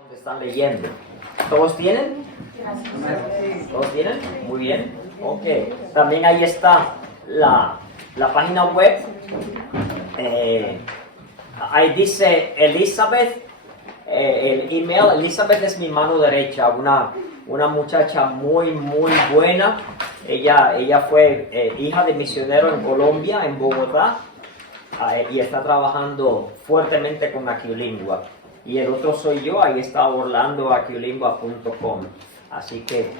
donde están leyendo. ¿Todos tienen? ¿Todos tienen? Muy bien. Ok. También ahí está la página web. Ahí dice Elizabeth. El email. Elizabeth es mi mano derecha. Una muchacha muy buena. Ella fue hija de misionero en Colombia, en Bogotá. Y está trabajando fuertemente con Aquilingua. Y el otro soy yo, ahí está orlandoaquilingua.com. Así que,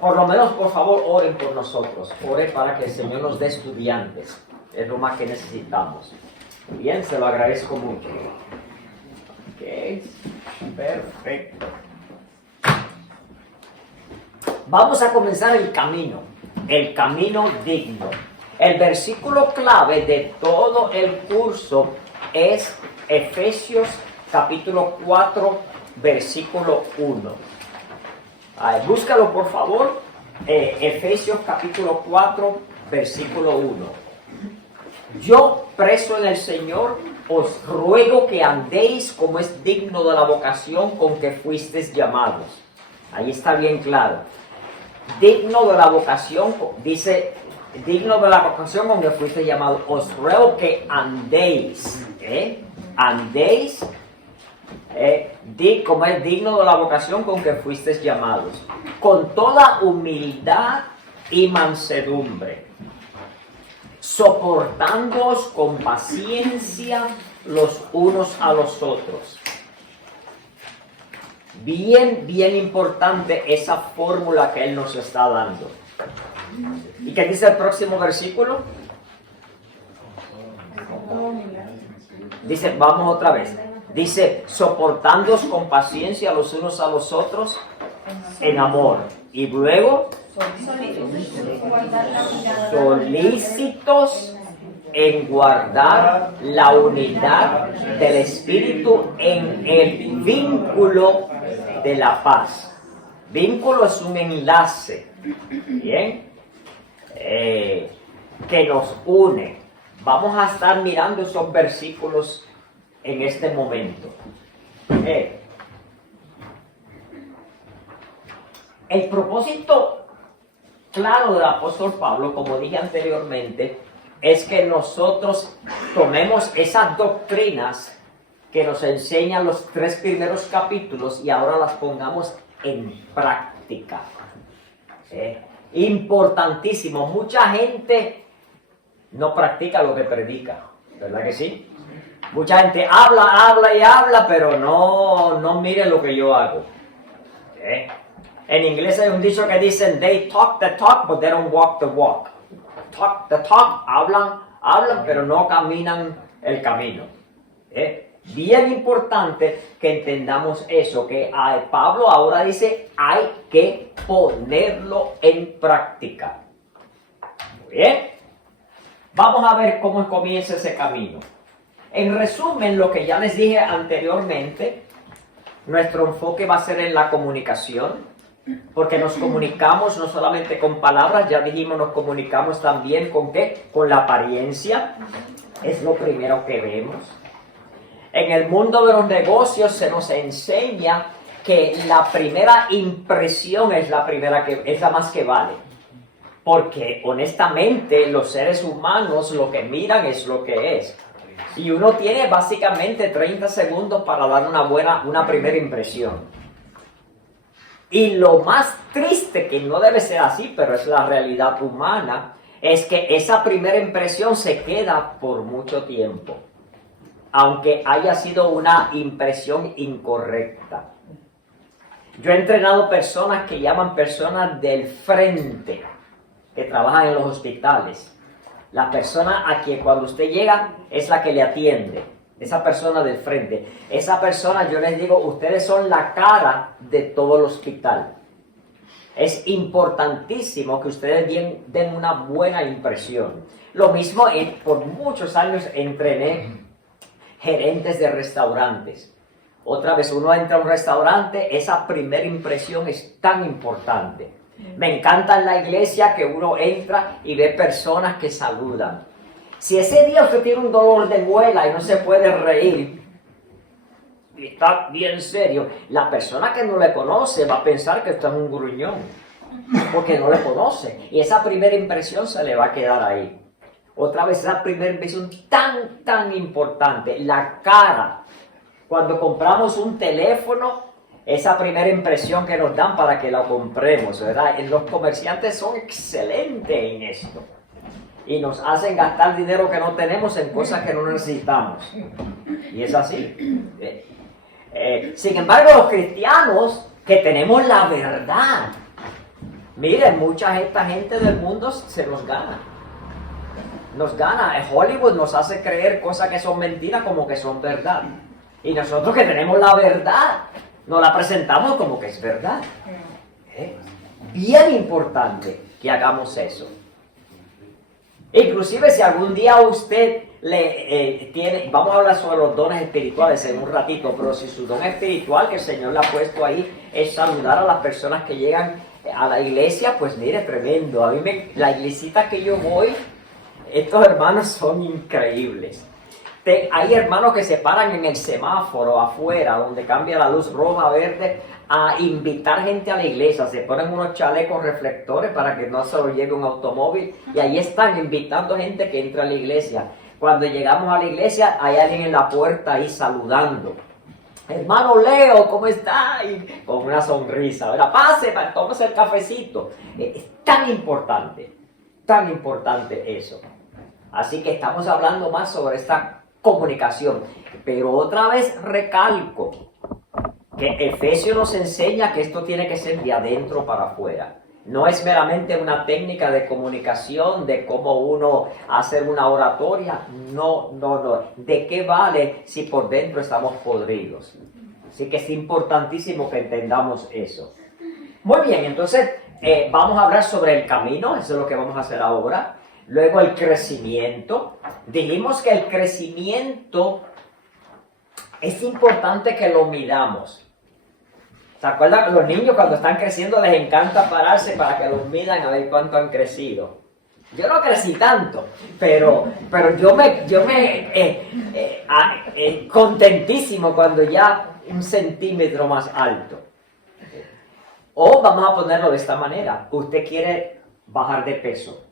por lo menos, por favor, oren por nosotros. Oren para que el Señor nos dé estudiantes. Es lo más que necesitamos. Bien, se lo agradezco mucho. Ok, perfecto. Vamos a comenzar el camino digno. El versículo clave de todo el curso es Efesios capítulo 4, versículo 1. Búscalo por favor, Efesios capítulo 4, versículo 1. Yo, preso en el Señor, os ruego que andéis como es digno de la vocación con que fuisteis llamados. Ahí está bien claro. Digno de la vocación, dice, digno de la vocación con que fuisteis llamados. Os ruego que andéis, andéis, como es digno de la vocación con que fuisteis llamados, con toda humildad y mansedumbre, soportándoos con paciencia los unos a los otros. Bien importante esa fórmula que él nos está dando. ¿Y qué dice el próximo versículo? Dice, vamos otra vez. Dice, soportándoos con paciencia los unos a los otros en amor. Y luego, solícitos en guardar la unidad del Espíritu en el vínculo de la paz. Vínculo es un enlace, ¿bien? Que nos une. Vamos a estar mirando esos versículos en este momento. El propósito claro del apóstol Pablo, como dije anteriormente, es que nosotros tomemos esas doctrinas que nos enseñan los 3 primeros capítulos y ahora las pongamos en práctica. Importantísimo. Mucha gente no practica lo que predica, ¿verdad que sí? Mucha gente habla, pero no mire lo que yo hago. En inglés hay un dicho que dicen, they talk the talk, but they don't walk the walk. Talk the talk, hablan, pero no caminan el camino. Bien importante que entendamos eso, que Pablo ahora dice, hay que ponerlo en práctica. Muy bien. Vamos a ver cómo comienza ese camino. En resumen, lo que ya les dije anteriormente, nuestro enfoque va a ser en la comunicación, porque nos comunicamos no solamente con palabras, ya dijimos, nos comunicamos también con ¿qué? Con la apariencia, es lo primero que vemos. En el mundo de los negocios se nos enseña que la primera impresión es la más que vale. Porque honestamente los seres humanos lo que miran es lo que es. Y uno tiene básicamente 30 segundos para dar una primera impresión. Y lo más triste, que no debe ser así, pero es la realidad humana, es que esa primera impresión se queda por mucho tiempo, aunque haya sido una impresión incorrecta. Yo he entrenado personas que llaman personas del frente, que trabajan en los hospitales. La persona a quien cuando usted llega es la que le atiende. Esa persona del frente. Esa persona, yo les digo, ustedes son la cara de todo el hospital. Es importantísimo que ustedes den una buena impresión. Lo mismo, por muchos años entrené gerentes de restaurantes. Otra vez, uno entra a un restaurante, esa primera impresión es tan importante. Me encanta en la iglesia que uno entra y ve personas que saludan. Si ese día usted tiene un dolor de muela y no se puede reír, está bien serio. La persona que no le conoce va a pensar que usted es un gruñón, porque no le conoce. Y esa primera impresión se le va a quedar ahí. Otra vez, esa primera impresión tan importante, la cara. Cuando compramos un teléfono, esa primera impresión que nos dan para que la compremos, ¿verdad? Los comerciantes son excelentes en esto. Y nos hacen gastar dinero que no tenemos en cosas que no necesitamos. Y es así. Sin embargo, los cristianos que tenemos la verdad, miren, esta gente del mundo se nos gana. Nos gana. Hollywood nos hace creer cosas que son mentiras como que son verdad. Y nosotros que tenemos la verdad, nos la presentamos como que es verdad. Bien importante que hagamos eso. Inclusive si algún día usted tiene, vamos a hablar sobre los dones espirituales en un ratito, pero si su don espiritual que el Señor le ha puesto ahí es saludar a las personas que llegan a la iglesia, pues mire, tremendo. A mí la iglesita que yo voy, estos hermanos son increíbles. Hay hermanos que se paran en el semáforo afuera, donde cambia la luz roja a verde, a invitar gente a la iglesia. Se ponen unos chalecos reflectores para que no se lo lleve un automóvil. Y ahí están invitando gente que entre a la iglesia. Cuando llegamos a la iglesia, hay alguien en la puerta ahí saludando. Hermano Leo, ¿cómo está? Y con una sonrisa, ¿verdad? Pase, tómese el cafecito. Es tan importante eso. Así que estamos hablando más sobre esta comunicación. Pero otra vez recalco que Efesios nos enseña que esto tiene que ser de adentro para afuera. No es meramente una técnica de comunicación, de cómo uno hacer una oratoria. No. ¿De qué vale si por dentro estamos podridos? Así que es importantísimo que entendamos eso. Muy bien, entonces vamos a hablar sobre el camino. Eso es lo que vamos a hacer ahora. Luego el crecimiento. Dijimos que el crecimiento es importante que lo midamos. ¿Se acuerdan? Los niños cuando están creciendo les encanta pararse para que los midan a ver cuánto han crecido. Yo no crecí tanto, pero yo me contentísimo cuando ya 1 centímetro más alto. O vamos a ponerlo de esta manera. Usted quiere bajar de peso.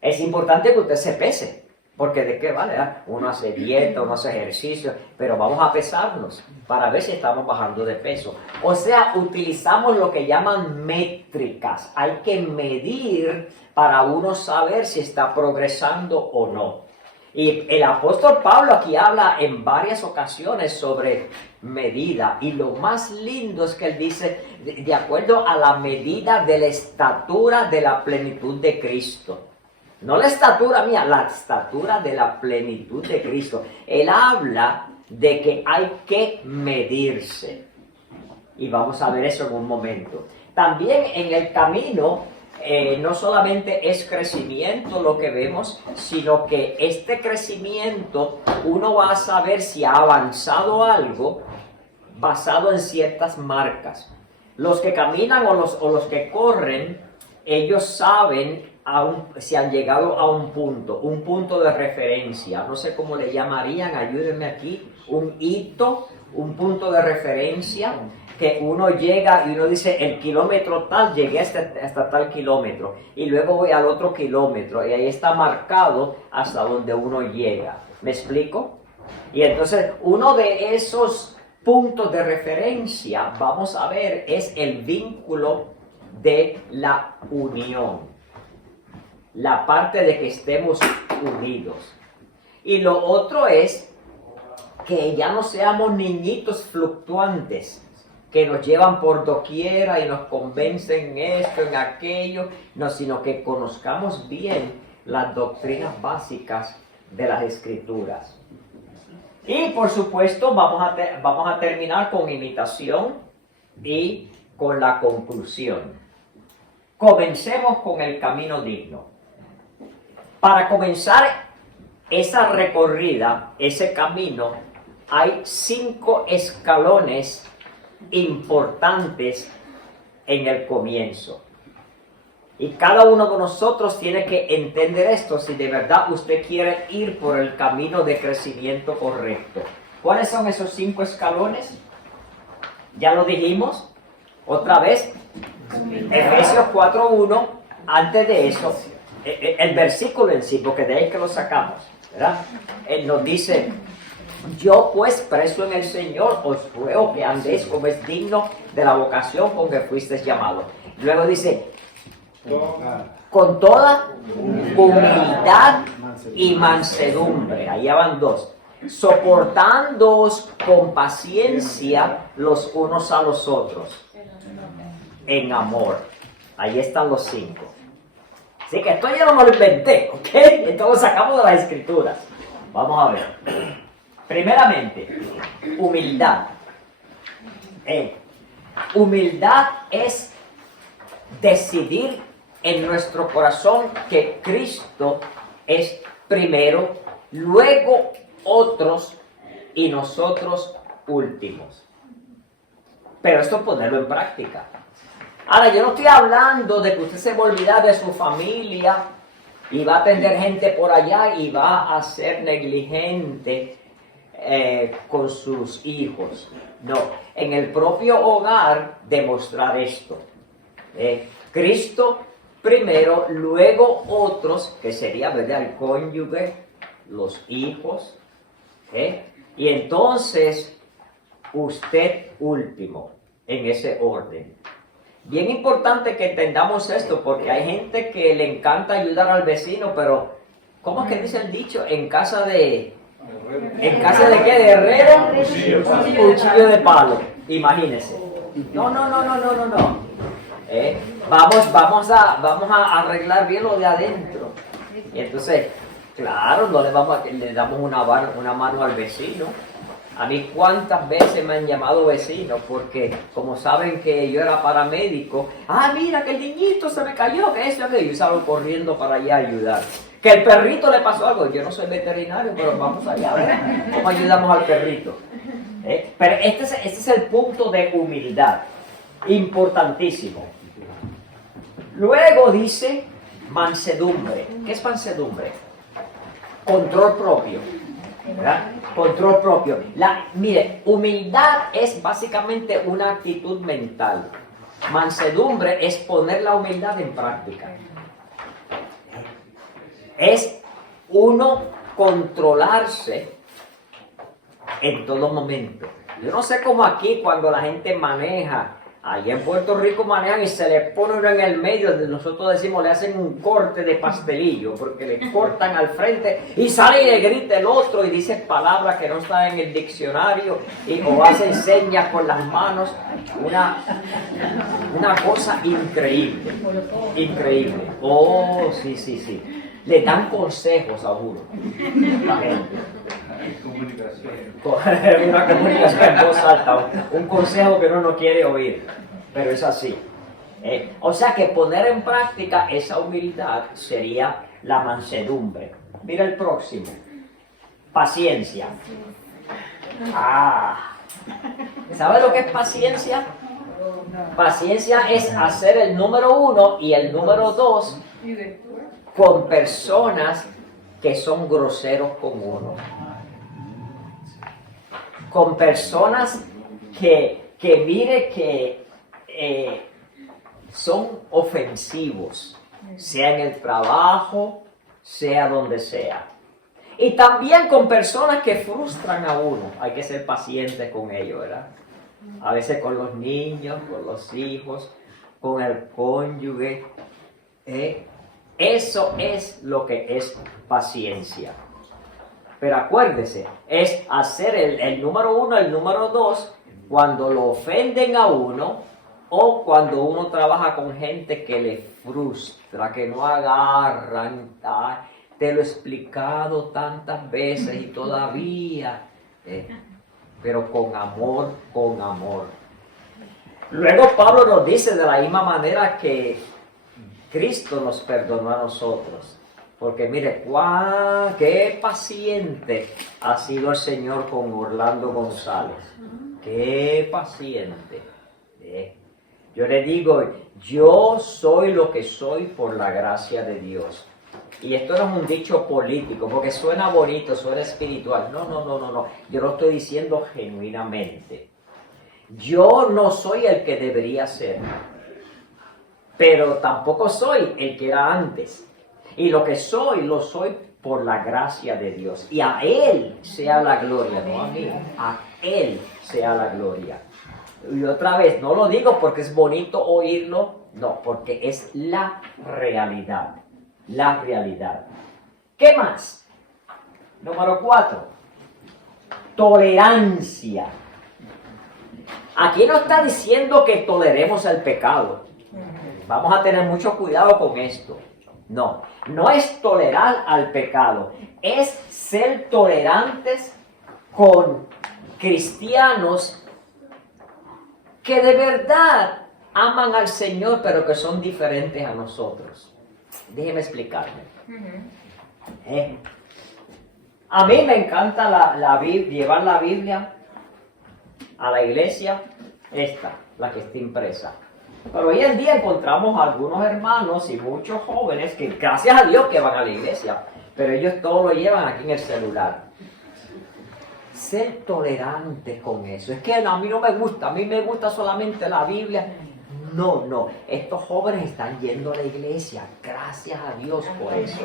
Es importante que usted se pese, porque ¿de qué vale? Uno hace dieta, uno hace ejercicio, pero vamos a pesarnos para ver si estamos bajando de peso. O sea, utilizamos lo que llaman métricas. Hay que medir para uno saber si está progresando o no. Y el apóstol Pablo aquí habla en varias ocasiones sobre medida. Y lo más lindo es que él dice, de acuerdo a la medida de la estatura de la plenitud de Cristo. No la estatura mía, la estatura de la plenitud de Cristo. Él habla de que hay que medirse. Y vamos a ver eso en un momento. También en el camino, no solamente es crecimiento lo que vemos, sino que este crecimiento uno va a saber si ha avanzado algo basado en ciertas marcas. Los que caminan o los que corren, ellos saben si han llegado a un punto de referencia, no sé cómo le llamarían, ayúdenme aquí, un hito, un punto de referencia, que uno llega y uno dice, el kilómetro tal, llegué hasta tal kilómetro, y luego voy al otro kilómetro, y ahí está marcado hasta donde uno llega. ¿Me explico? Y entonces, uno de esos puntos de referencia, vamos a ver, es el vínculo de la unión. La parte de que estemos unidos. Y lo otro es que ya no seamos niñitos fluctuantes que nos llevan por doquiera y nos convencen en esto, en aquello, no, sino que conozcamos bien las doctrinas básicas de las Escrituras. Y por supuesto vamos a terminar con imitación y con la conclusión. Comencemos con el camino digno. Para comenzar esa recorrida, ese camino, hay 5 escalones importantes en el comienzo. Y cada uno de nosotros tiene que entender esto si de verdad usted quiere ir por el camino de crecimiento correcto. ¿Cuáles son esos 5 escalones? Ya lo dijimos. Otra vez, Efesios 4:1, antes de eso, el versículo en sí, porque de ahí que lo sacamos, ¿verdad? Él nos dice, yo pues preso en el Señor, os ruego que andéis como es digno de la vocación con que fuisteis llamados. Luego dice, con toda humildad y mansedumbre, allá van 2, soportándoos con paciencia los unos a los otros, en amor. Ahí están los 5. Así que esto yo no me lo inventé, ¿ok? Esto lo sacamos de las escrituras. Vamos a ver. Primeramente, humildad. Humildad es decidir en nuestro corazón que Cristo es primero, luego otros y nosotros últimos. Pero esto es ponerlo en práctica. Ahora, yo no estoy hablando de que usted se va a olvidar de su familia y va a atender gente por allá y va a ser negligente con sus hijos. No, en el propio hogar demostrar esto. Cristo primero, luego otros, que sería, ¿verdad?, el cónyuge, los hijos, y entonces usted último, en ese orden. Bien importante que entendamos esto, porque hay gente que le encanta ayudar al vecino, pero ¿cómo es que dice el dicho? ¿En casa de qué? ¿De herrero? Cuchillo de palo. Imagínese. No. Vamos a arreglar bien lo de adentro. Y entonces, claro, no le damos una mano al vecino. A mí cuántas veces me han llamado vecinos porque como saben que yo era paramédico, mira que el niñito se me cayó, que eso, que yo salgo corriendo para allá a ayudar. Que el perrito le pasó algo, yo no soy veterinario, pero vamos allá, ¿verdad? ¿Cómo ayudamos al perrito? Pero este es el punto de humildad, importantísimo. Luego dice mansedumbre. ¿Qué es mansedumbre? Control propio. ¿Verdad? Control propio. Mire, humildad es básicamente una actitud mental. Mansedumbre es poner la humildad en práctica. Es uno controlarse en todo momento. Yo no sé cómo aquí cuando la gente maneja, allá en Puerto Rico manejan y se le pone uno en el medio, nosotros decimos le hacen un corte de pastelillo, porque le cortan al frente y sale y le grita el otro y dice palabras que no están en el diccionario o hace señas con las manos. Una cosa increíble, increíble. Oh, sí. Le dan consejos a uno, la gente. Una comunicación en voz alta, un consejo que uno no quiere oír, pero es así. O sea que poner en práctica esa humildad sería la mansedumbre. Mira el próximo, paciencia. ¿Sabe lo que es paciencia? Paciencia es hacer el número 1 y el número 2 con personas que son groseros con uno. Con personas que mire que son ofensivos, sea en el trabajo, sea donde sea. Y también con personas que frustran a uno. Hay que ser paciente con ellos, ¿verdad? A veces con los niños, con los hijos, con el cónyuge. Eso es lo que es paciencia. Pero acuérdese, es hacer el número 1, el número 2, cuando lo ofenden a uno o cuando uno trabaja con gente que le frustra, que no agarran. Te lo he explicado tantas veces y todavía. Pero con amor, con amor. Luego Pablo nos dice de la misma manera que Cristo nos perdonó a nosotros. Porque mire, qué paciente ha sido el Señor con Orlando González. Qué paciente. Yo le digo, yo soy lo que soy por la gracia de Dios. Y esto no es un dicho político, porque suena bonito, suena espiritual. No, no, no, no, no. Yo lo estoy diciendo genuinamente. Yo no soy el que debería ser, pero tampoco soy el que era antes. Y lo que soy, lo soy por la gracia de Dios. Y a Él sea la gloria, no a mí. A Él sea la gloria. Y otra vez, no lo digo porque es bonito oírlo, no, porque es la realidad. La realidad. ¿Qué más? Número 4. Tolerancia. Aquí no está diciendo que toleremos el pecado. Vamos a tener mucho cuidado con esto. No, no es tolerar al pecado, es ser tolerantes con cristianos que de verdad aman al Señor, pero que son diferentes a nosotros. Déjeme explicarme. A mí me encanta llevar la Biblia a la iglesia, la que está impresa. Pero hoy en día encontramos algunos hermanos y muchos jóvenes que, gracias a Dios, que van a la iglesia, pero ellos todo lo llevan aquí en el celular. Ser tolerantes con eso. Es que a mí no me gusta, a mí me gusta solamente la Biblia. No, no, estos jóvenes están yendo a la iglesia, gracias a Dios por eso.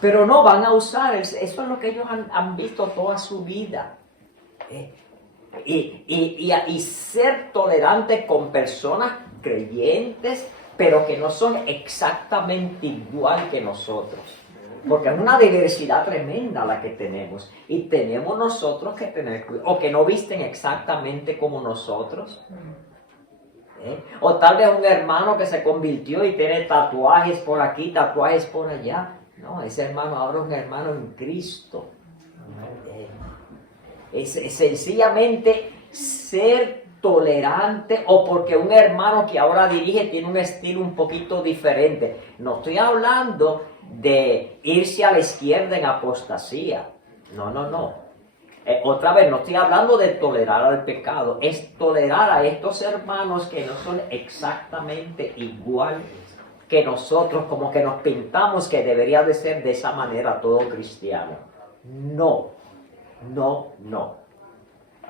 Pero no van a usar, eso es lo que ellos han visto toda su vida. Y ser tolerantes con personas creyentes, pero que no son exactamente igual que nosotros. Porque es una diversidad tremenda la que tenemos. Y tenemos nosotros que tener cuidado. O que no visten exactamente como nosotros. O tal vez un hermano que se convirtió y tiene tatuajes por aquí, tatuajes por allá. No, ese hermano ahora es un hermano en Cristo. Es sencillamente ser tolerante, o porque un hermano que ahora dirige tiene un estilo un poquito diferente. No estoy hablando de irse a la izquierda en apostasía. No, no, no. Otra vez, no estoy hablando de tolerar al pecado. Es tolerar a estos hermanos que no son exactamente igual que nosotros, como que nos pintamos que debería de ser de esa manera todo cristiano. No. No, no.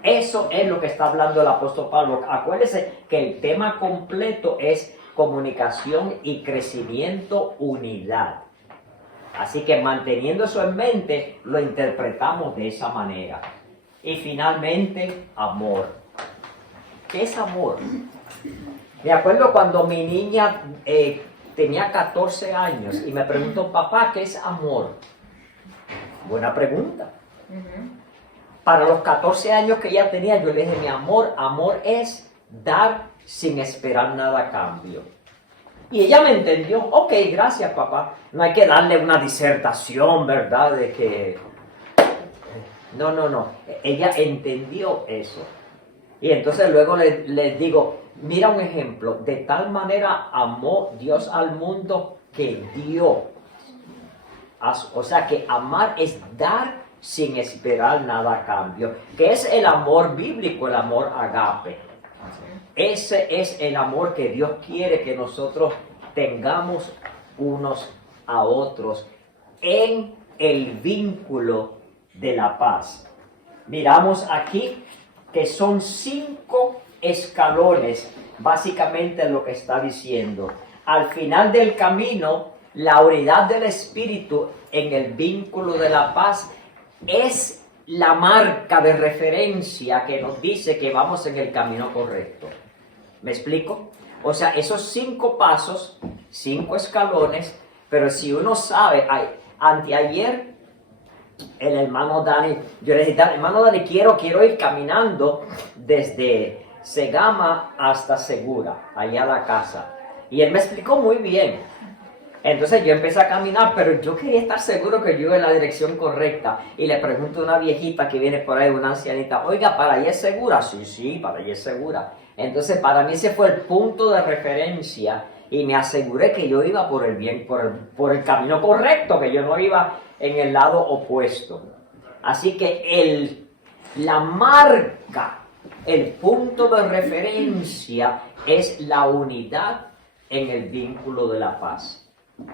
Eso es lo que está hablando el apóstol Pablo. Acuérdense que el tema completo es comunicación y crecimiento, unidad. Así que manteniendo eso en mente, lo interpretamos de esa manera. Y finalmente, amor. ¿Qué es amor? Me acuerdo cuando mi niña tenía 14 años y me preguntó, papá, ¿qué es amor? Buena pregunta. Para los 14 años que ella tenía, yo le dije, mi amor es dar sin esperar nada a cambio. Y ella me entendió, ok, gracias papá. No hay que darle una disertación, ¿verdad? De que... No. Ella entendió eso. Y entonces luego les digo, mira un ejemplo. De tal manera amó Dios al mundo que dio. O sea que amar es dar sin esperar nada a cambio, que es el amor bíblico, el amor agape. Ese es el amor que Dios quiere que nosotros tengamos unos a otros en el vínculo de la paz. Miramos aquí que son 5 escalones, básicamente lo que está diciendo. Al final del camino, la unidad del Espíritu en el vínculo de la paz es la marca de referencia que nos dice que vamos en el camino correcto. ¿Me explico? O sea, esos 5 pasos, 5 escalones, pero si uno sabe, anteayer el hermano Dani, yo le dije, hermano Dani, quiero ir caminando desde Segama hasta Segura, allá a la casa. Y él me explicó muy bien. Entonces yo empecé a caminar, pero yo quería estar seguro que yo iba en la dirección correcta. Y le pregunto a una viejita que viene por ahí, una ancianita, oiga, ¿para allá es segura? Sí, para allá es segura. Entonces para mí ese fue el punto de referencia y me aseguré que yo iba por el camino correcto, que yo no iba en el lado opuesto. Así que la marca, el punto de referencia es la unidad en el vínculo de la paz.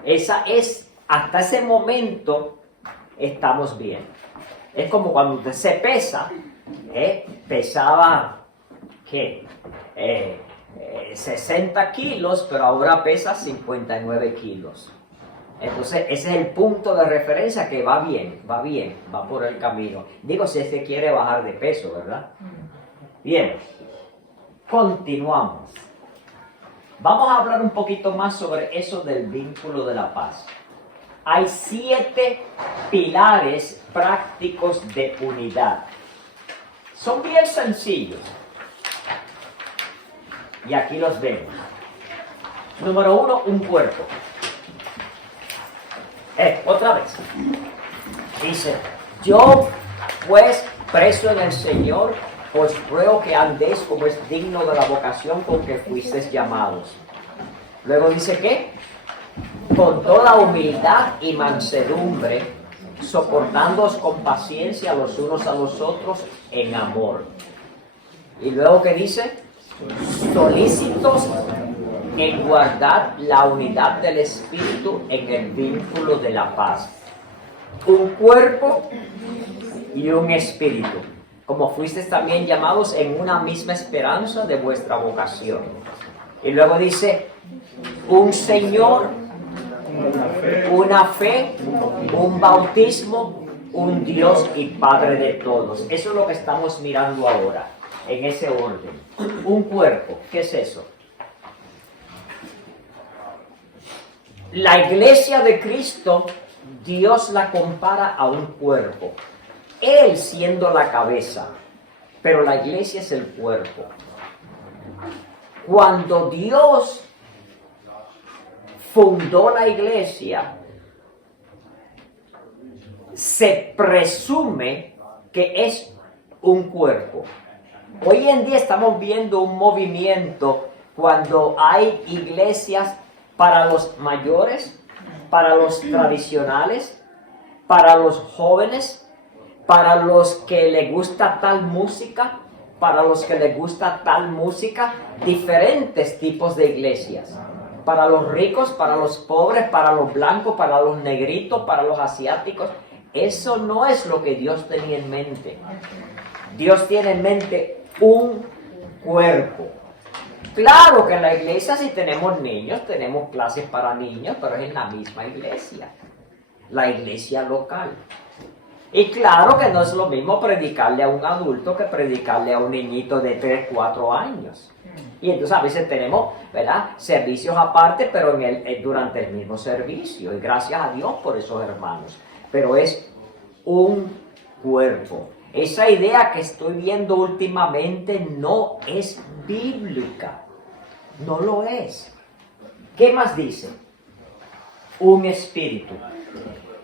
Esa es hasta ese momento estamos bien. Es como cuando usted se pesa, pesaba, ¿qué? 60 kilos, pero ahora pesa 59 kilos. Entonces, ese es el punto de referencia que va bien, va por el camino. Digo, si usted quiere bajar de peso, ¿verdad? Bien, continuamos. Vamos a hablar un poquito más sobre eso del vínculo de la paz. Hay 7 pilares prácticos de unidad. Son bien sencillos. Y aquí los vemos. Número 1, un cuerpo. Otra vez. Dice, yo pues preso en el Señor, os ruego que andéis como es digno de la vocación con que fuisteis llamados. Luego dice que, con toda humildad y mansedumbre, soportándoos con paciencia los unos a los otros en amor. Y luego que dice, solícitos en guardar la unidad del Espíritu en el vínculo de la paz. Un cuerpo y un espíritu, como fuisteis también llamados en una misma esperanza de vuestra vocación. Y luego dice, un Señor, una fe, un bautismo, un Dios y Padre de todos. Eso es lo que estamos mirando ahora, en ese orden. Un cuerpo, ¿qué es eso? La iglesia de Cristo, Dios la compara a un cuerpo. Él siendo la cabeza, pero la iglesia es el cuerpo. Cuando Dios fundó la iglesia, se presume que es un cuerpo. Hoy en día estamos viendo un movimiento cuando hay iglesias para los mayores, para los tradicionales, para los jóvenes, para los que les gusta tal música, para los que les gusta tal música, diferentes tipos de iglesias. Para los ricos, para los pobres, para los blancos, para los negritos, para los asiáticos. Eso no es lo que Dios tenía en mente. Dios tiene en mente un cuerpo. Claro que en la iglesia si tenemos niños, tenemos clases para niños, pero es en la misma iglesia, la iglesia local. Y claro que no es lo mismo predicarle a un adulto que predicarle a un niñito de 3, 4 años. Y entonces a veces tenemos, ¿verdad?, servicios aparte, pero durante el mismo servicio. Y gracias a Dios por esos hermanos. Pero es un cuerpo. Esa idea que estoy viendo últimamente no es bíblica. No lo es. ¿Qué más dice? Un espíritu.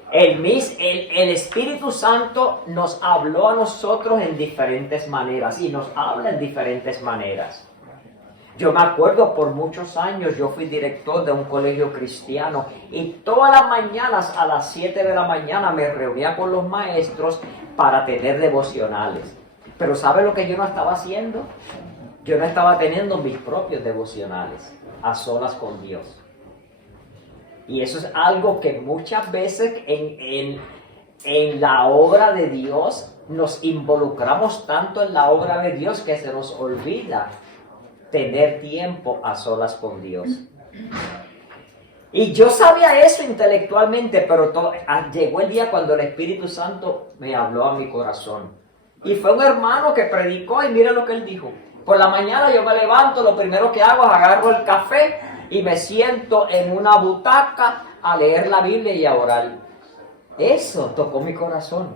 El Espíritu Santo nos habló a nosotros en diferentes maneras y nos habla en diferentes maneras. Yo me acuerdo por muchos años, yo fui director de un colegio cristiano y todas las mañanas a las 7 de la mañana me reunía con los maestros para tener devocionales. Pero ¿sabe lo que yo no estaba haciendo? Yo no estaba teniendo mis propios devocionales a solas con Dios. Y eso es algo que muchas veces en la obra de Dios nos involucramos tanto en la obra de Dios que se nos olvida tener tiempo a solas con Dios. Y yo sabía eso intelectualmente, pero llegó el día cuando el Espíritu Santo me habló a mi corazón. Y fue un hermano que predicó y mira lo que él dijo. Por la mañana yo me levanto, lo primero que hago es agarro el café y me siento en una butaca a leer la Biblia y a orar. Eso tocó mi corazón.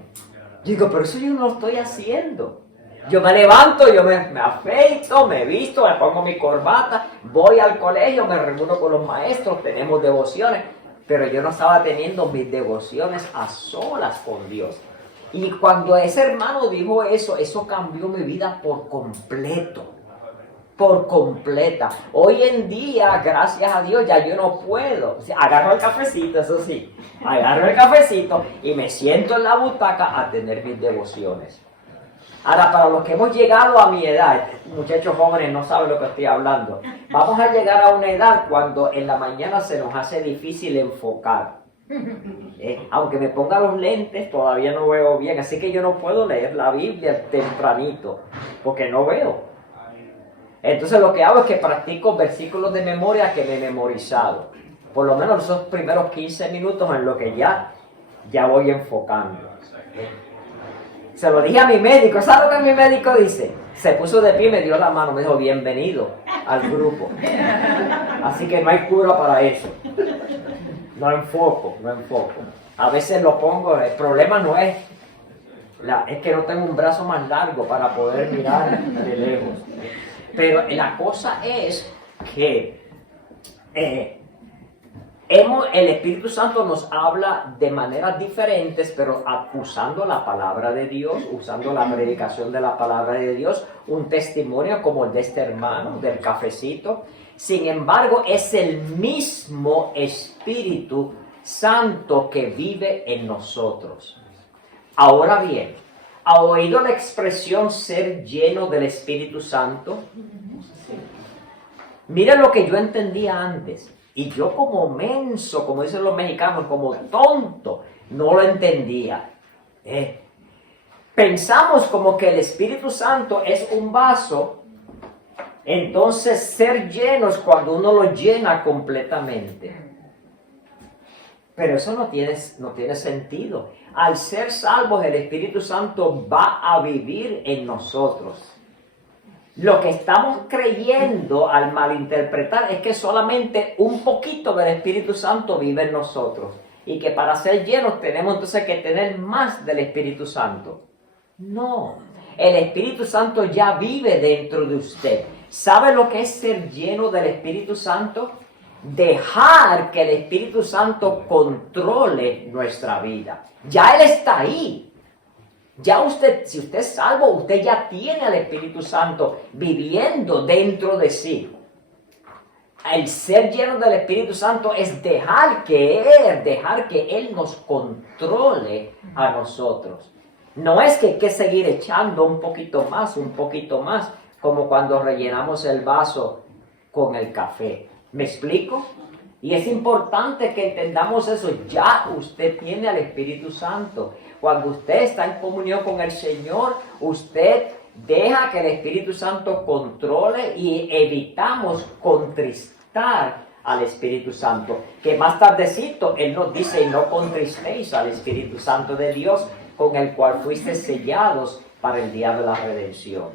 Digo, pero eso yo no lo estoy haciendo. Yo me levanto, yo me afeito, me visto, me pongo mi corbata, voy al colegio, me reúno con los maestros, tenemos devociones, pero yo no estaba teniendo mis devociones a solas con Dios. Y cuando ese hermano dijo eso, eso cambió mi vida por completo, por completa. Hoy en día, gracias a Dios, ya yo no puedo. O sea, agarro el cafecito, eso sí, agarro el cafecito y me siento en la butaca a tener mis devociones. Ahora, para los que hemos llegado a mi edad, muchachos jóvenes no saben lo que estoy hablando, vamos a llegar a una edad cuando en la mañana se nos hace difícil enfocar. Aunque me ponga los lentes, todavía no veo bien. Así que yo no puedo leer la Biblia tempranito, porque no veo. Entonces lo que hago es que practico versículos de memoria que me he memorizado. Por lo menos esos primeros 15 minutos en lo que ya voy enfocando. Se lo dije a mi médico. ¿Sabes lo que mi médico dice? Se puso de pie y me dio la mano. Me dijo, bienvenido al grupo. Así que no hay cura para eso. No enfoco. A veces lo pongo, el problema no es que no tengo un brazo más largo para poder mirar de lejos. Pero la cosa es que el Espíritu Santo nos habla de maneras diferentes, pero usando la palabra de Dios, usando la predicación de la palabra de Dios, un testimonio como el de este hermano, del cafecito. Sin embargo, es el mismo Espíritu Santo que vive en nosotros. Ahora bien, ¿ha oído la expresión ser lleno del Espíritu Santo? Miren lo que yo entendía antes. Y yo como menso, como dicen los mexicanos, como tonto, no lo entendía. Pensamos como que el Espíritu Santo es un vaso. Entonces ser lleno es cuando uno lo llena completamente. Pero eso no tiene sentido. Al ser salvos, el Espíritu Santo va a vivir en nosotros. Lo que estamos creyendo al malinterpretar es que solamente un poquito del Espíritu Santo vive en nosotros. Y que para ser llenos tenemos entonces que tener más del Espíritu Santo. No, el Espíritu Santo ya vive dentro de usted. ¿Sabe lo que es ser lleno del Espíritu Santo? Dejar que el Espíritu Santo controle nuestra vida. Ya Él está ahí. Ya usted, si usted es salvo, usted ya tiene al Espíritu Santo viviendo dentro de sí. El ser lleno del Espíritu Santo es dejar que Él nos controle a nosotros. No es que hay que seguir echando un poquito más, como cuando rellenamos el vaso con el café. ¿Me explico? Y es importante que entendamos eso. Ya usted tiene al Espíritu Santo. Cuando usted está en comunión con el Señor, usted deja que el Espíritu Santo controle y evitamos contristar al Espíritu Santo. Que más tardecito Él nos dice, y no contristéis al Espíritu Santo de Dios, con el cual fuiste sellados para el día de la redención.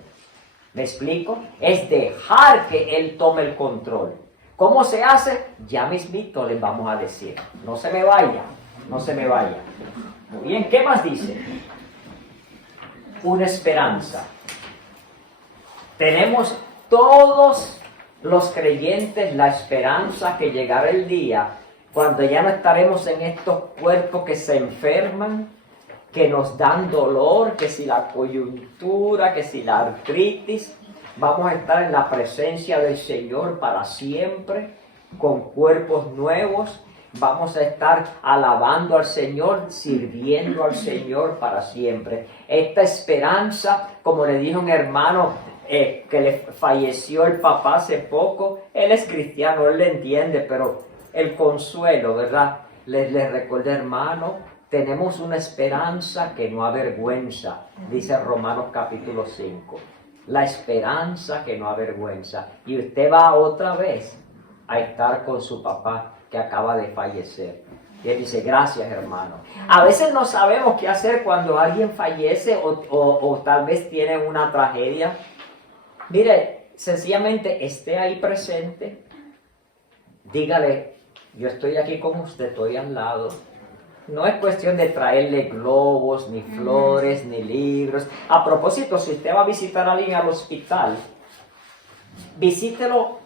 ¿Me explico? Es dejar que Él tome el control. ¿Cómo se hace? Ya mismito les vamos a decir. No se me vaya. Muy bien, ¿qué más dice? Una esperanza. Tenemos todos los creyentes la esperanza que llegará el día cuando ya no estaremos en estos cuerpos que se enferman, que nos dan dolor, que si la coyuntura, que si la artritis. Vamos a estar en la presencia del Señor para siempre, con cuerpos nuevos. Vamos a estar alabando al Señor, sirviendo al Señor para siempre. Esta esperanza, como le dijo un hermano que le falleció el papá hace poco, él es cristiano, él le entiende, pero el consuelo, ¿verdad? Les recuerda, hermano, tenemos una esperanza que no avergüenza, dice Romanos capítulo 5. La esperanza que no avergüenza. Y usted va otra vez a estar con su papá que acaba de fallecer. Y él dice, gracias, hermano. A veces no sabemos qué hacer cuando alguien fallece o tal vez tiene una tragedia. Mire, sencillamente esté ahí presente. Dígale, yo estoy aquí con usted, estoy al lado. No es cuestión de traerle globos, ni flores, ni libros. A propósito, si usted va a visitar a alguien al hospital, visítelo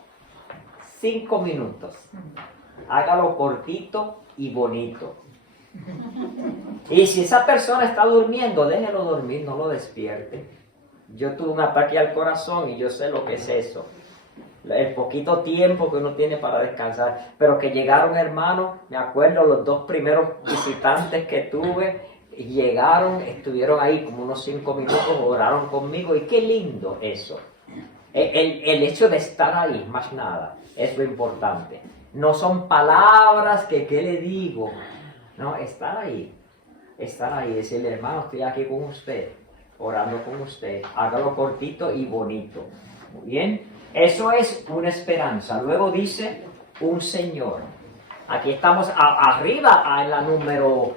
5 minutos. Hágalo cortito y bonito. Y si esa persona está durmiendo, déjelo dormir, no lo despierte. Yo tuve un ataque al corazón y yo sé lo que es eso. El poquito tiempo que uno tiene para descansar. Pero que llegaron, hermanos, me acuerdo los 2 primeros visitantes que tuve, llegaron, estuvieron ahí como unos 5 minutos, oraron conmigo y qué lindo eso. El hecho de estar ahí, más nada, es lo importante. No son palabras que, ¿qué le digo? No, estar ahí, decirle, hermano, estoy aquí con usted, orando con usted, hágalo cortito y bonito. Muy bien, eso es una esperanza. Luego dice un Señor. Aquí estamos arriba, en la número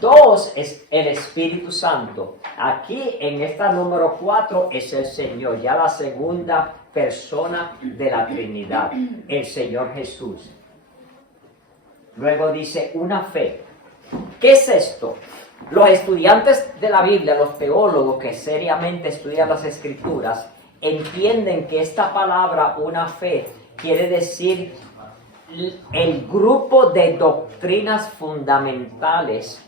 2 es el Espíritu Santo. Aquí en esta número 4 es el Señor, ya la segunda persona de la Trinidad, el Señor Jesús. Luego dice una fe. ¿Qué es esto? Los estudiantes de la Biblia, los teólogos que seriamente estudian las Escrituras, entienden que esta palabra, una fe, quiere decir el grupo de doctrinas fundamentales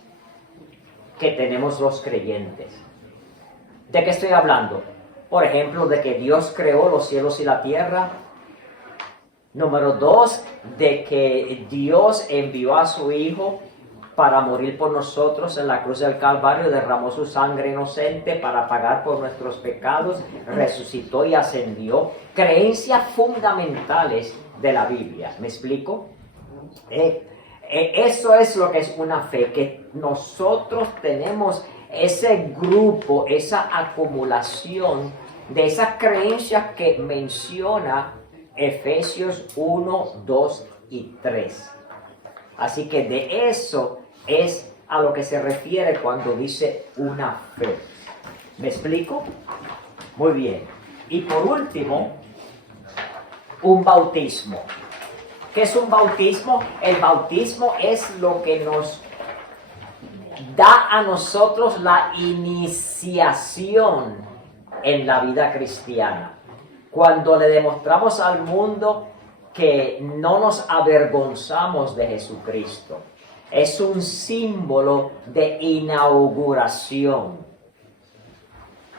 que tenemos los creyentes. ¿De qué estoy hablando? Por ejemplo, de que Dios creó los cielos y la tierra. Número 2, de que Dios envió a su Hijo para morir por nosotros en la cruz del Calvario, derramó su sangre inocente para pagar por nuestros pecados, resucitó y ascendió. Creencias fundamentales de la Biblia. ¿Me explico? Eso es lo que es una fe, que nosotros tenemos ese grupo, esa acumulación de esas creencias que menciona Efesios 1, 2 y 3. Así que de eso es a lo que se refiere cuando dice una fe. ¿Me explico? Muy bien. Y por último, un bautismo. ¿Qué es un bautismo? El bautismo es lo que nos da a nosotros la iniciación en la vida cristiana. Cuando le demostramos al mundo que no nos avergonzamos de Jesucristo. Es un símbolo de inauguración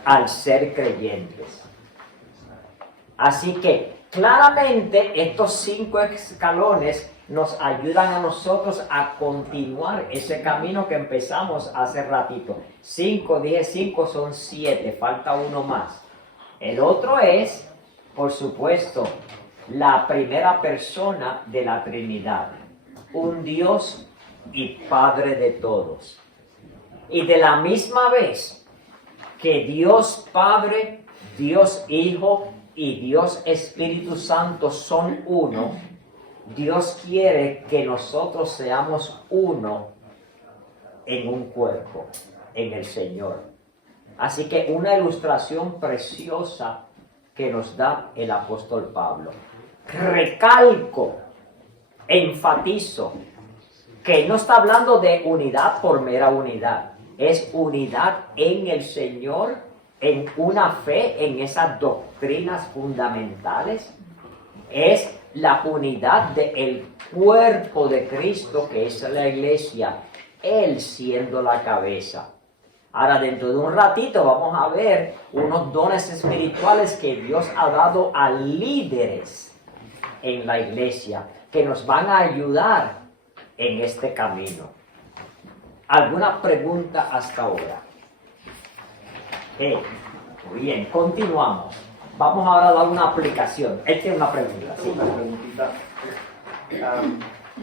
al ser creyentes. Así que claramente estos 5 escalones nos ayudan a nosotros a continuar ese camino que empezamos hace ratito. 5, dije 5, son 7, falta uno más. El otro es, por supuesto, la primera persona de la Trinidad, un Dios y Padre de todos. Y de la misma vez que Dios Padre, Dios Hijo y Dios Espíritu Santo son uno, Dios quiere que nosotros seamos uno en un cuerpo, en el Señor. Así que una ilustración preciosa que nos da el apóstol Pablo. Recalco, enfatizo, que no está hablando de unidad por mera unidad. Es unidad en el Señor, en una fe, en esas doctrinas fundamentales. Es la unidad del cuerpo de Cristo, que es la iglesia, Él siendo la cabeza. Ahora, dentro de un ratito vamos a ver unos dones espirituales que Dios ha dado a líderes en la iglesia, que nos van a ayudar en este camino. ¿Alguna pregunta hasta ahora? Muy bien, continuamos. Vamos ahora a dar una aplicación. Él tiene una pregunta. Sí. Una preguntita.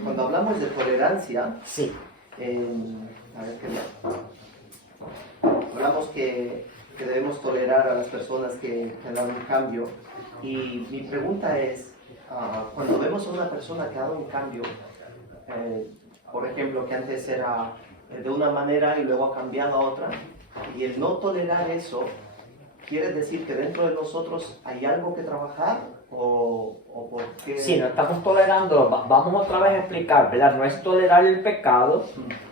Cuando hablamos de tolerancia, Sí. Hablamos que debemos tolerar a las personas que dan un cambio. Y mi pregunta es, cuando vemos a una persona que ha dado un cambio, por ejemplo, que antes era de una manera y luego ha cambiado a otra, y el no tolerar eso, ¿quiere decir que dentro de nosotros hay algo que trabajar? ¿O por qué? Sí, no estamos tolerando, vamos otra vez a explicar, ¿verdad? No es tolerar el pecado,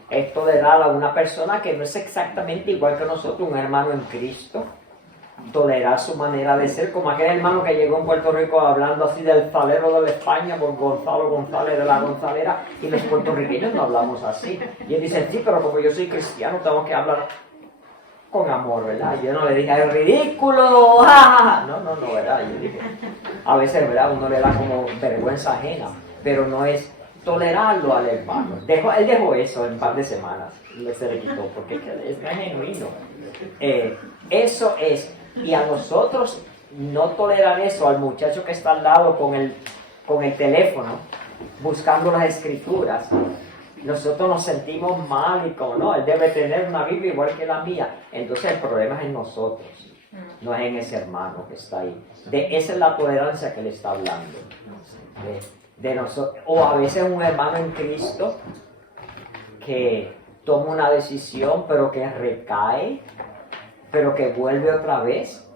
es tolerar a una persona que no es exactamente igual que nosotros, un hermano en Cristo. Tolerar su manera de ser, como aquel hermano que llegó en Puerto Rico hablando así del salero de la España, por Gonzalo González de la Gonzalera, y los puertorriqueños no hablamos así. Y él dice, sí, pero como yo soy cristiano, tengo que hablar con amor, ¿verdad? Yo no le dije, es ridículo, no, ¿verdad? Yo dije, a veces, ¿verdad? Uno le da como vergüenza ajena, pero no es tolerarlo al hermano. Él dejó eso en un par de semanas, y se le quitó, porque es genuino. Eso es. Y a nosotros no tolerar eso, al muchacho que está al lado con el teléfono, buscando las escrituras, nosotros nos sentimos mal y como no, él debe tener una Biblia igual que la mía. Entonces el problema es en nosotros, no es en ese hermano que está ahí. Esa es la tolerancia que le está hablando. De nosotros. O a veces un hermano en Cristo que toma una decisión pero que recae, pero que vuelve otra vez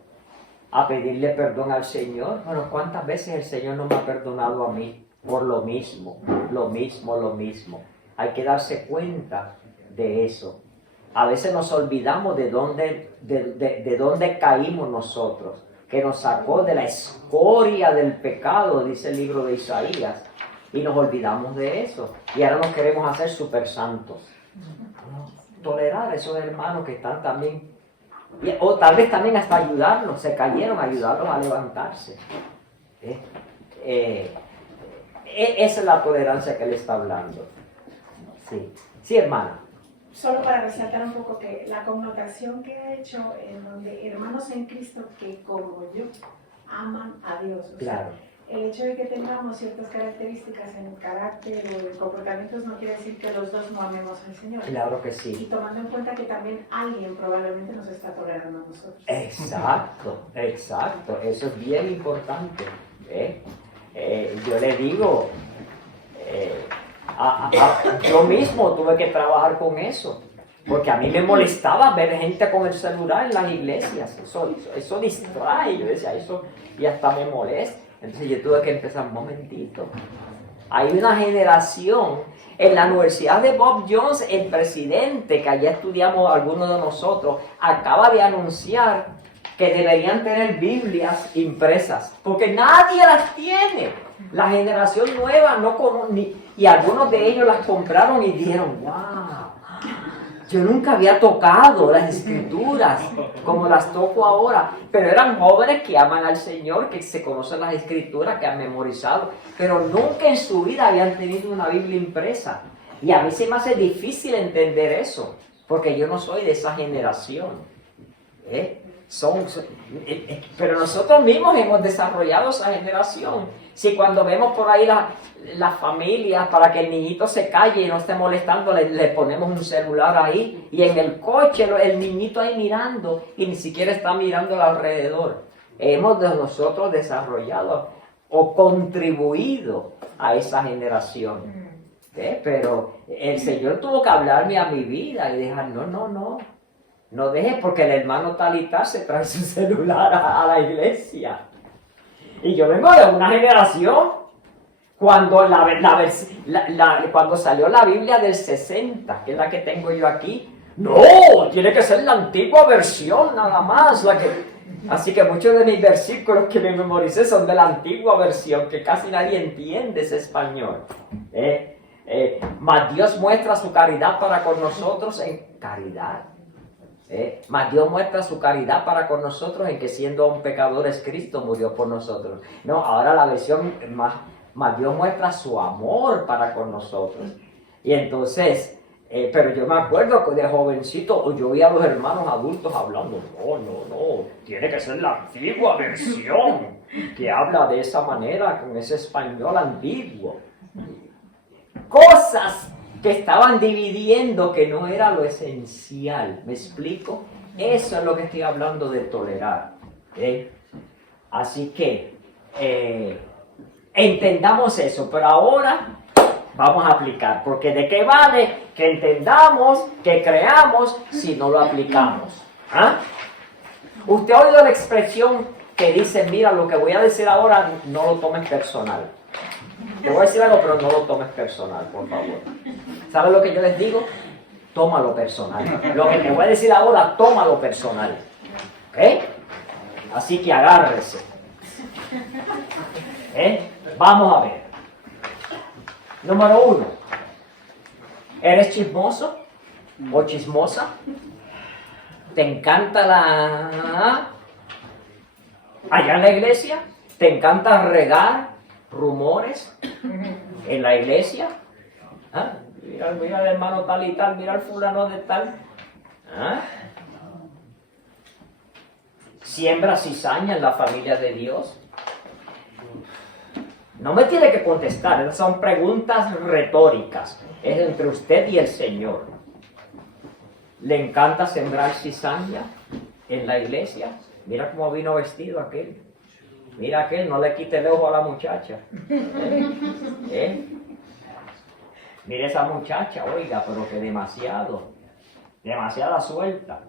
a pedirle perdón al Señor. Bueno, ¿cuántas veces el Señor no me ha perdonado a mí por lo mismo? Hay que darse cuenta de eso. A veces nos olvidamos de dónde caímos nosotros, que nos sacó de la escoria del pecado, dice el libro de Isaías, y nos olvidamos de eso. Y ahora nos queremos hacer super santos. Tolerar a esos hermanos que están también, o tal vez también hasta ayudarlos, se cayeron, ayudarlos a levantarse. Esa es la tolerancia que él está hablando. Sí, hermana. Solo para resaltar un poco que la connotación que ha hecho en donde hermanos en Cristo que como yo aman a Dios. Claro. Sea, el hecho de que tengamos ciertas características en carácter o en comportamientos no quiere decir que los dos no amemos al Señor. Claro que sí. Y tomando en cuenta que también alguien probablemente nos está tolerando a nosotros. Exacto. Eso es bien importante. Yo le digo, yo mismo tuve que trabajar con eso, porque a mí me molestaba ver gente con el celular en las iglesias. Eso distrae, yo decía eso y hasta me molesta. Entonces yo tuve que empezar un momentito. Hay una generación en la Universidad de Bob Jones, el presidente, que allá estudiamos algunos de nosotros, acaba de anunciar que deberían tener Biblias impresas, porque nadie las tiene. La generación nueva no conoce, y algunos de ellos las compraron y dijeron, wow, yo nunca había tocado las escrituras como las toco ahora. Pero eran jóvenes que aman al Señor, que se conocen las escrituras, que han memorizado, pero nunca en su vida habían tenido una Biblia impresa. Y a mí se me hace difícil entender eso, porque yo no soy de esa generación. Pero nosotros mismos hemos desarrollado esa generación. Si cuando vemos por ahí las familias, para que el niñito se calle y no esté molestando, le ponemos un celular ahí, y en el coche el niñito ahí mirando, y ni siquiera está mirando alrededor. Hemos nosotros desarrollado o contribuido a esa generación. Pero el Señor tuvo que hablarme a mi vida y dejar, no dejes, porque el hermano tal y tal se trae su celular a la iglesia. Y yo vengo de una generación cuando cuando salió la Biblia del 60, que es la que tengo yo aquí. No, tiene que ser la antigua versión nada más. Así que muchos de mis versículos que me memoricé son de la antigua versión, que casi nadie entiende ese español. Mas Dios muestra su caridad para con nosotros en caridad. Mas Dios muestra su caridad para con nosotros en que siendo aún pecadores Cristo murió por nosotros. No, ahora la versión más Dios muestra su amor para con nosotros. Y entonces, pero yo me acuerdo que de jovencito yo vi a los hermanos adultos hablando, no, tiene que ser la antigua versión que habla de esa manera, con ese español antiguo. Cosas que estaban dividiendo que no era lo esencial. ¿Me explico? Eso es lo que estoy hablando de tolerar. Así que entendamos eso, pero ahora vamos a aplicar, porque ¿de qué vale que entendamos, que creamos, si no lo aplicamos? Usted ha oído la expresión que dice, mira, lo que voy a decir ahora no lo tomes personal. Te voy a decir algo, pero no lo tomes personal, por favor. ¿Sabes lo que yo les digo? Tómalo personal. Lo que te voy a decir ahora, tómalo personal. ¿Ok? Así que agárrese. Vamos a ver. Número 1. ¿Eres chismoso o chismosa? ¿Te encanta allá en la iglesia? ¿Te encanta regar rumores en la iglesia? Mira el hermano tal y tal, mira el fulano de tal. ¿Siembra cizaña en la familia de Dios? No me tiene que contestar, esas son preguntas retóricas. Es entre usted y el Señor. ¿Le encanta sembrar cizaña en la iglesia? Mira cómo vino vestido aquel. Mira aquel, no le quite el ojo a la muchacha. Mira esa muchacha, oiga, pero que demasiada suelta.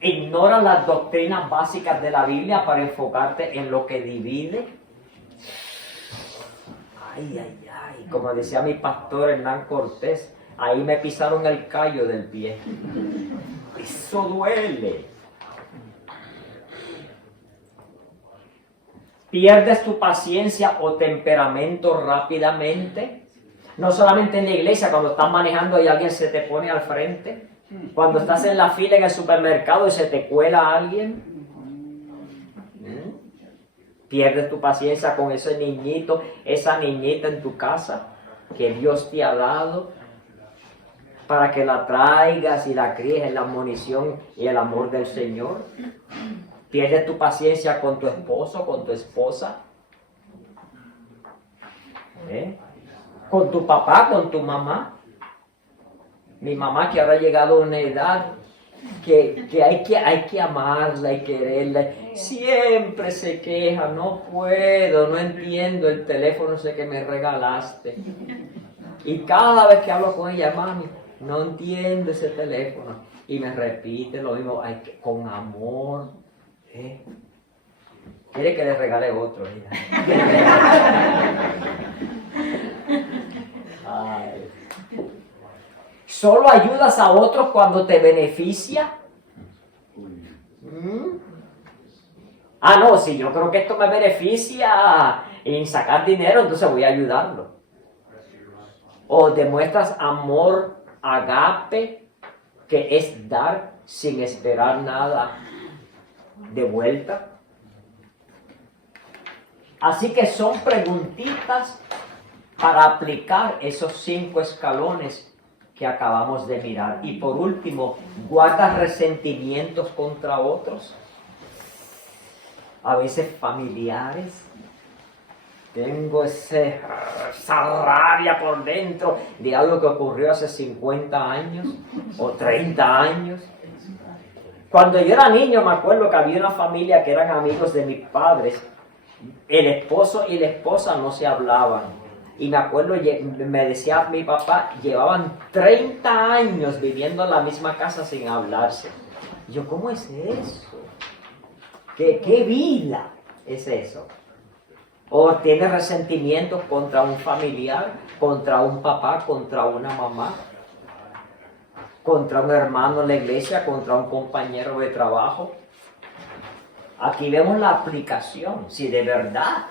Ignora las doctrinas básicas de la Biblia para enfocarte en lo que divide. Ay, como decía mi pastor Hernán Cortés, ahí me pisaron el callo del pie. Eso duele. ¿Pierdes tu paciencia o temperamento rápidamente? No solamente en la iglesia, cuando estás manejando y alguien se te pone al frente. Cuando estás en la fila en el supermercado y se te cuela alguien. ¿Pierdes tu paciencia con ese niñito, esa niñita en tu casa que Dios te ha dado para que la traigas y la críes en la admonición y el amor del Señor? ¿Pierdes tu paciencia con tu esposo, con tu esposa? ¿Con tu papá, con tu mamá? Mi mamá, que ahora ha llegado a una edad que hay que amarla y quererla. Siempre se queja, no puedo, no entiendo el teléfono ese que me regalaste. Y cada vez que hablo con ella, mami, no entiendo ese teléfono. Y me repite lo mismo, con amor. Quiere que le regale otro. ¿Solo ayudas a otros cuando te beneficia? No, si yo creo que esto me beneficia en sacar dinero, entonces voy a ayudarlo. O demuestras amor agape, que es dar sin esperar nada de vuelta. Así que son preguntitas para aplicar esos 5 escalones que acabamos de mirar. Y por último, ¿guardas resentimientos contra otros? A veces familiares. Tengo esa rabia por dentro de algo que ocurrió hace 50 años o 30 años. Cuando yo era niño me acuerdo que había una familia que eran amigos de mis padres. El esposo y la esposa no se hablaban. Y me acuerdo, me decía mi papá, llevaban 30 años viviendo en la misma casa sin hablarse. Y yo, ¿cómo es eso? ¿Qué vida es eso? ¿O tienes resentimientos contra un familiar, contra un papá, contra una mamá, contra un hermano en la iglesia, contra un compañero de trabajo? Aquí vemos la aplicación, si de verdad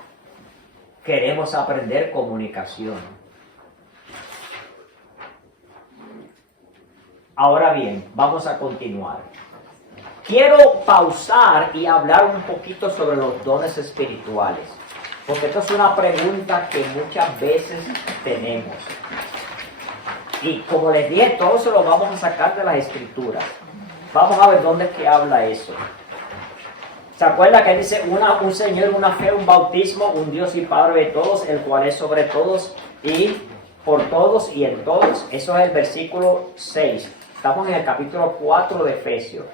queremos aprender comunicación. Ahora bien, vamos a continuar. Quiero pausar y hablar un poquito sobre los dones espirituales, porque esto es una pregunta que muchas veces tenemos. Y como les dije, todo se lo vamos a sacar de las Escrituras. Vamos a ver dónde es que habla eso. ¿Se acuerda que dice un Señor, una fe, un bautismo, un Dios y Padre de todos, el cual es sobre todos y por todos y en todos? Eso es el versículo 6. Estamos en el capítulo 4 de Efesios.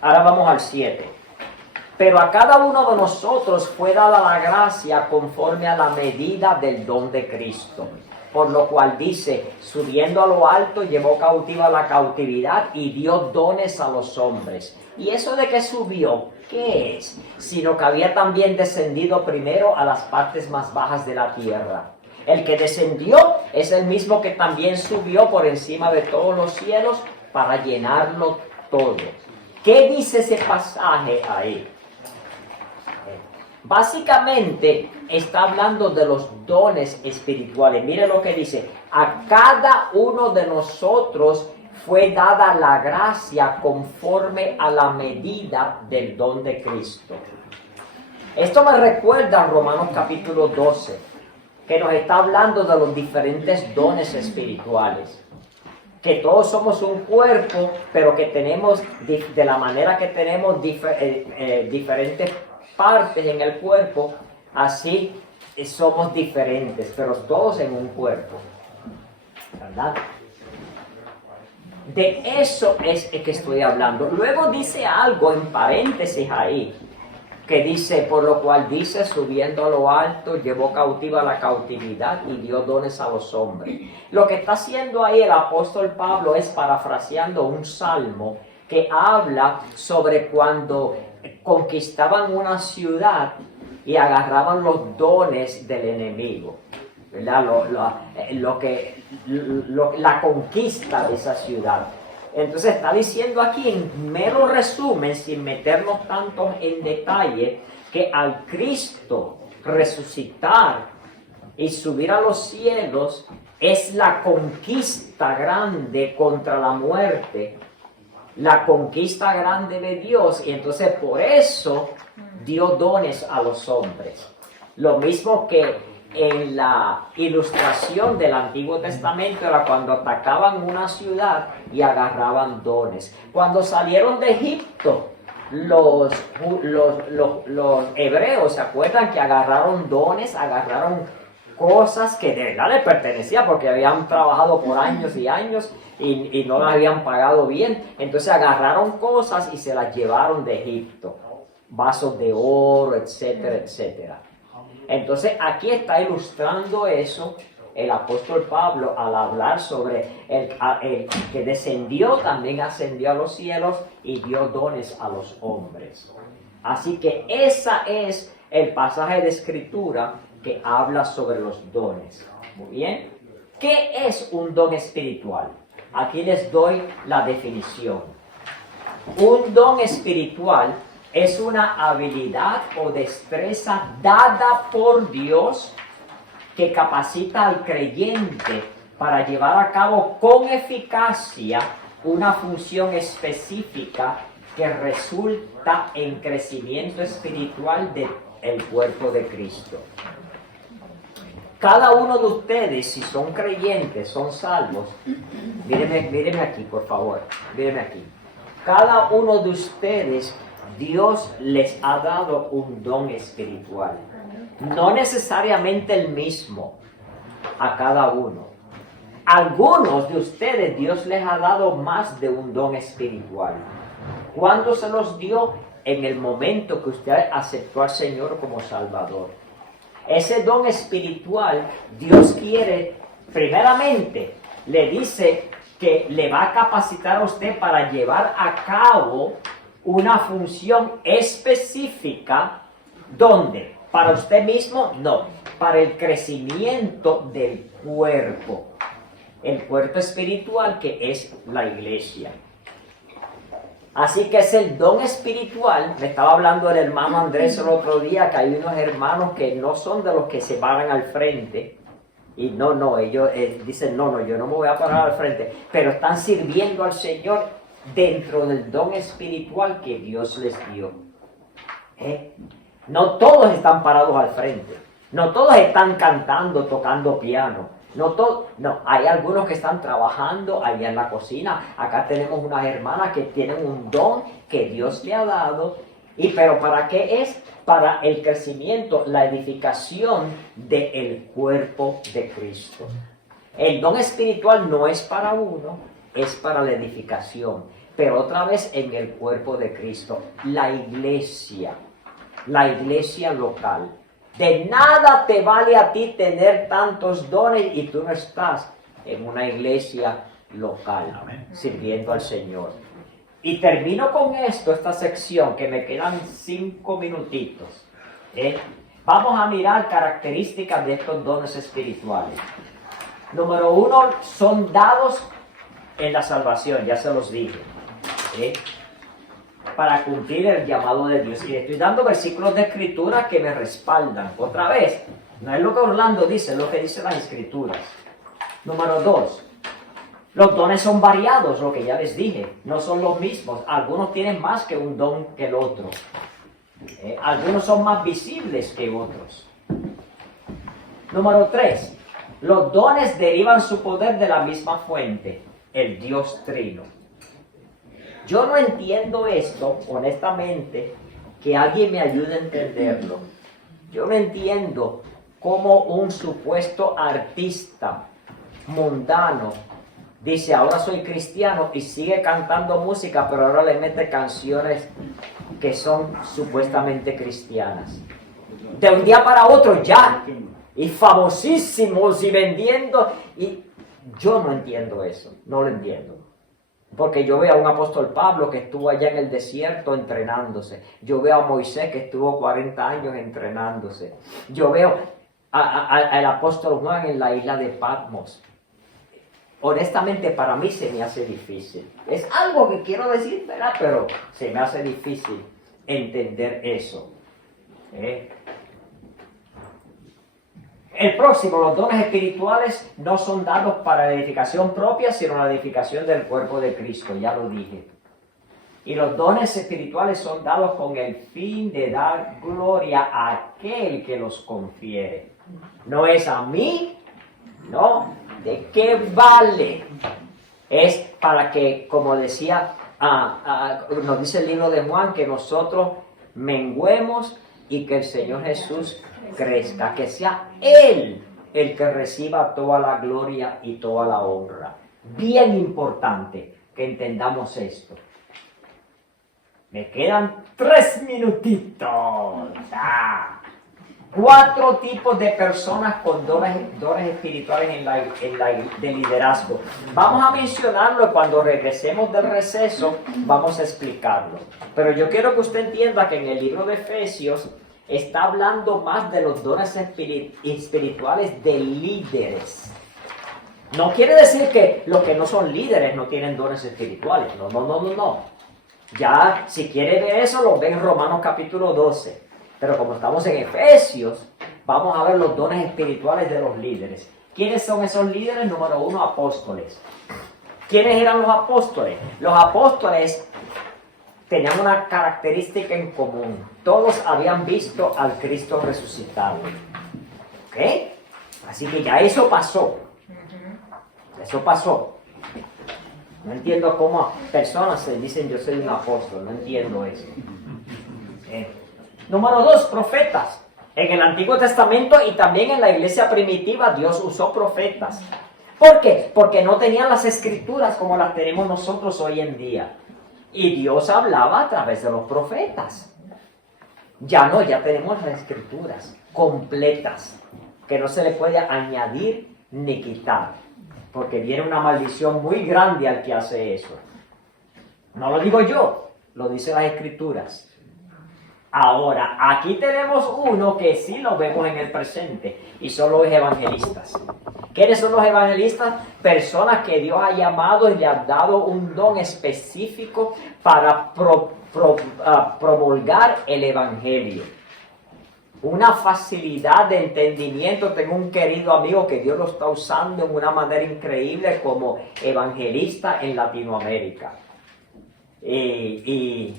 Ahora vamos al 7. Pero a cada uno de nosotros fue dada la gracia conforme a la medida del don de Cristo. Por lo cual dice, subiendo a lo alto, llevó cautiva la cautividad y dio dones a los hombres. ¿Y eso de que subió? ¿Qué es? Sino que había también descendido primero a las partes más bajas de la tierra. El que descendió es el mismo que también subió por encima de todos los cielos para llenarlo todo. ¿Qué dice ese pasaje ahí? Básicamente está hablando de los dones espirituales. Mire lo que dice. A cada uno de nosotros fue dada la gracia conforme a la medida del don de Cristo. Esto me recuerda a Romanos capítulo 12, que nos está hablando de los diferentes dones espirituales. Que todos somos un cuerpo, pero que tenemos, de la manera que tenemos diferentes partes en el cuerpo, así somos diferentes, pero todos en un cuerpo. ¿verdad? De eso es que estoy hablando. Luego dice algo en paréntesis ahí, que dice, por lo cual dice, subiendo a lo alto, llevó cautiva la cautividad y dio dones a los hombres. Lo que está haciendo ahí el apóstol Pablo es parafraseando un salmo que habla sobre cuando conquistaban una ciudad y agarraban los dones del enemigo, ¿verdad? La conquista de esa ciudad. Entonces está diciendo aquí en mero resumen, sin meternos tanto en detalle, que al Cristo resucitar y subir a los cielos es la conquista grande contra la muerte, la conquista grande de Dios, y entonces por eso dio dones a los hombres. Lo mismo que en la ilustración del Antiguo Testamento era cuando atacaban una ciudad y agarraban dones. Cuando salieron de Egipto, los hebreos, ¿se acuerdan que agarraron dones, agarraron cosas que de verdad les pertenecían porque habían trabajado por años y años y no las habían pagado bien? Entonces agarraron cosas y se las llevaron de Egipto, vasos de oro, etcétera, etcétera. Entonces aquí está ilustrando eso el apóstol Pablo al hablar sobre el que descendió, también ascendió a los cielos y dio dones a los hombres. Así que ese es el pasaje de escritura que habla sobre los dones. Muy bien. ¿Qué es un don espiritual? Aquí les doy la definición. Un don espiritual es una habilidad o destreza dada por Dios que capacita al creyente para llevar a cabo con eficacia una función específica que resulta en crecimiento espiritual del cuerpo de Cristo. Cada uno de ustedes, si son creyentes, son salvos, mírenme aquí, por favor, mírenme aquí. Cada uno de ustedes, Dios les ha dado un don espiritual. No necesariamente el mismo a cada uno. Algunos de ustedes Dios les ha dado más de un don espiritual. ¿Cuándo se los dio? En el momento que usted aceptó al Señor como Salvador. Ese don espiritual Dios quiere, primeramente, le dice que le va a capacitar a usted para llevar a cabo una función específica. ¿Dónde? ¿Para usted mismo? No, para el crecimiento del cuerpo. El cuerpo espiritual que es la iglesia. Así que es el don espiritual. Me estaba hablando el hermano Andrés el otro día que hay unos hermanos que no son de los que se paran al frente. Y ellos dicen, no, yo no me voy a parar al frente. Pero están sirviendo al Señor dentro del don espiritual que Dios les dio. No todos están parados al frente. No todos están cantando, tocando piano. No, hay algunos que están trabajando allá en la cocina. Acá tenemos unas hermanas que tienen un don que Dios le ha dado. ¿Pero para qué es? Para el crecimiento, la edificación del cuerpo de Cristo. El don espiritual no es para uno, es para la edificación. Pero otra vez en el cuerpo de Cristo, la iglesia local. De nada te vale a ti tener tantos dones y tú no estás en una iglesia local, sirviendo al Señor. Y termino con esta sección, que me quedan 5 minutitos. Vamos a mirar características de estos dones espirituales. Número 1, son dados en la salvación, ya se los dije. Para cumplir el llamado de Dios. Y le estoy dando versículos de escritura que me respaldan. Otra vez, no es lo que Orlando dice, es lo que dicen las escrituras. Número 2, los dones son variados, lo que ya les dije, no son los mismos. Algunos tienen más que un don que el otro. Algunos son más visibles que otros. Número 3, los dones derivan su poder de la misma fuente, el Dios Trino. Yo no entiendo esto, honestamente, que alguien me ayude a entenderlo. Yo no entiendo cómo un supuesto artista mundano, dice, ahora soy cristiano y sigue cantando música, pero ahora le mete canciones que son supuestamente cristianas. De un día para otro ya, y famosísimos y vendiendo, y yo no entiendo eso, no lo entiendo. Porque yo veo a un apóstol Pablo que estuvo allá en el desierto entrenándose. Yo veo a Moisés que estuvo 40 años entrenándose. Yo veo al apóstol Juan en la isla de Patmos. Honestamente, para mí se me hace difícil. Es algo que quiero decir, ¿verdad? Pero se me hace difícil entender eso. El próximo, los dones espirituales no son dados para la edificación propia, sino la edificación del cuerpo de Cristo, ya lo dije. Y los dones espirituales son dados con el fin de dar gloria a aquel que los confiere. No es a mí, no. ¿De qué vale? Es para que, como decía, nos dice el libro de Juan, que nosotros menguemos y que el Señor Jesús crezca, que sea Él el que reciba toda la gloria y toda la honra. Bien importante que entendamos esto. Me quedan 3 minutitos. 4 tipos de personas con dones espirituales de liderazgo. Vamos a mencionarlo y cuando regresemos del receso vamos a explicarlo. Pero yo quiero que usted entienda que en el libro de Efesios está hablando más de los dones espirituales de líderes. No quiere decir que los que no son líderes no tienen dones espirituales. No. Ya, si quiere ver eso, lo ve en Romanos capítulo 12. Pero como estamos en Efesios, vamos a ver los dones espirituales de los líderes. ¿Quiénes son esos líderes? Número 1, apóstoles. ¿Quiénes eran los apóstoles? Los apóstoles tenían una característica en común. Todos habían visto al Cristo resucitado. ¿Ok? Así que ya eso pasó. Eso pasó. No entiendo cómo personas se dicen yo soy un apóstol. No entiendo eso. Número 2, profetas. En el Antiguo Testamento y también en la iglesia primitiva Dios usó profetas. ¿Por qué? Porque no tenían las escrituras como las tenemos nosotros hoy en día. Y Dios hablaba a través de los profetas. Ya tenemos las escrituras completas, que no se le puede añadir ni quitar, porque viene una maldición muy grande al que hace eso. No lo digo yo, lo dicen las escrituras. Ahora, aquí tenemos uno que sí lo vemos en el presente, y son los evangelistas. ¿Quiénes son los evangelistas? Personas que Dios ha llamado y le ha dado un don específico para promulgar el evangelio. Una facilidad de entendimiento. Tengo un querido amigo que Dios lo está usando en una manera increíble como evangelista en Latinoamérica. Y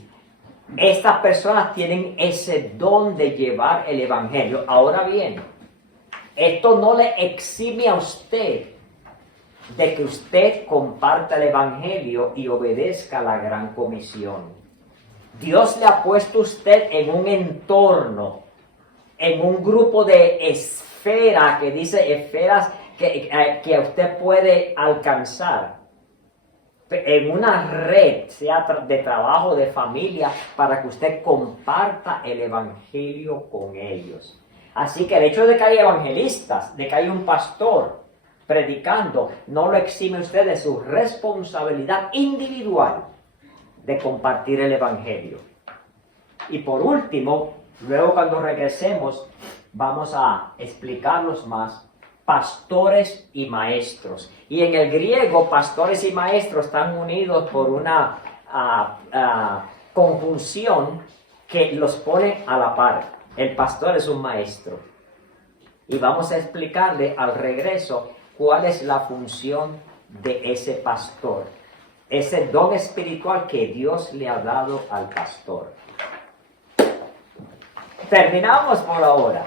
estas personas tienen ese don de llevar el evangelio. Ahora bien, esto no le exime a usted de que usted comparta el evangelio y obedezca la gran comisión. Dios le ha puesto a usted en un entorno, en un grupo de esferas, que dice esferas que usted puede alcanzar. En una red, sea de trabajo, de familia, para que usted comparta el evangelio con ellos. Así que el hecho de que haya evangelistas, de que haya un pastor predicando, no lo exime usted de su responsabilidad individual de compartir el evangelio. Y por último, luego cuando regresemos, vamos a explicarlos más. Pastores y maestros. Y en el griego, pastores y maestros están unidos por una conjunción que los pone a la par. El pastor es un maestro. Y vamos a explicarle al regreso cuál es la función de ese pastor. Ese don espiritual que Dios le ha dado al pastor. Terminamos por ahora.